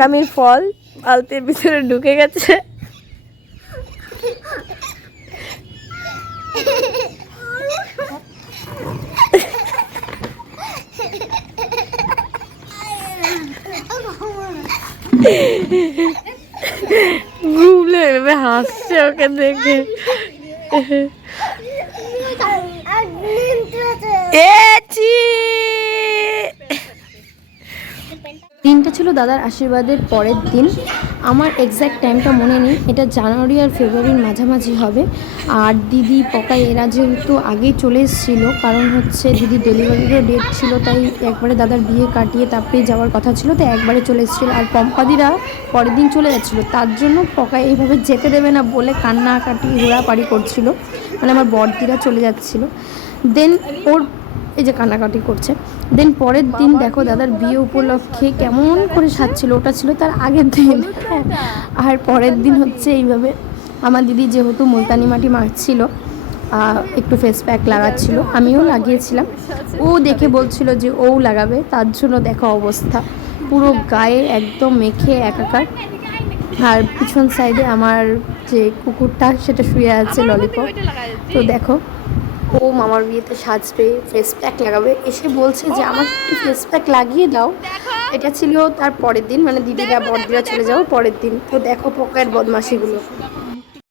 ন্যাকামির ফল বালতির ভিতরে ঢুকে গেছে। ঘুমলে এভাবে হাসছে ওকে দেখে। দিনটা ছিল দাদার আশীর্বাদের পরের দিন। আমার এক্স্যাক্ট টাইমটা মনে নেই, এটা জানুয়ারি আর ফেব্রুয়ারির মাঝামাঝি হবে। আর দিদি পকাই এরা যেহেতু আগেই চলে এসেছিলো, কারণ হচ্ছে দিদি ডেলিভারিরও ডেট ছিল, তাই একবারে দাদার বিয়ে কাটিয়ে তারপরে যাওয়ার কথা ছিল, তাই একবারে চলে এসেছিলো। আর পম্পাদিরা পরের দিন চলে যাচ্ছিলো, তার জন্য পকাই এইভাবে যেতে দেবে না বলে কান্নাকাটি ঘোরাপাড়ি করছিল, মানে আমার বড়দিরা চলে যাচ্ছিলো। দেন ওর এই যে কান্নাকাটি করছে। দেন পরের দিন দেখো দাদার বিয়ে উপলক্ষে কেমন করে সাজছিল, ওটা ছিল তার আগের দিন। আর পরের দিন হচ্ছে এইভাবে আমার দিদি যেহেতু মুলতানি মাটি মাখছিল, একটু ফেস প্যাক লাগাচ্ছিল, আমিও লাগিয়েছিলাম। ও দেখে বলছিল যে ও লাগাবে, তার জন্য দেখো অবস্থা পুরো গায়ে একদম মেখে একাকার। আর পিছন সাইডে আমার যে কুকুরটা সেটা শুয়ে আছে ললিপপ। তো দেখো ও মামার বিয়েতে সাজবে, ফেস প্যাক লাগাবে, এসে বলছে যে আমাকে একটু ফেস প্যাক লাগিয়ে দাও। এটা ছিল তার পরের দিন, মানে দিদিরা বড়দিরা চলে যাওয়ার পরের দিন। তো দেখো পকায়ের বদমাশিগুলো।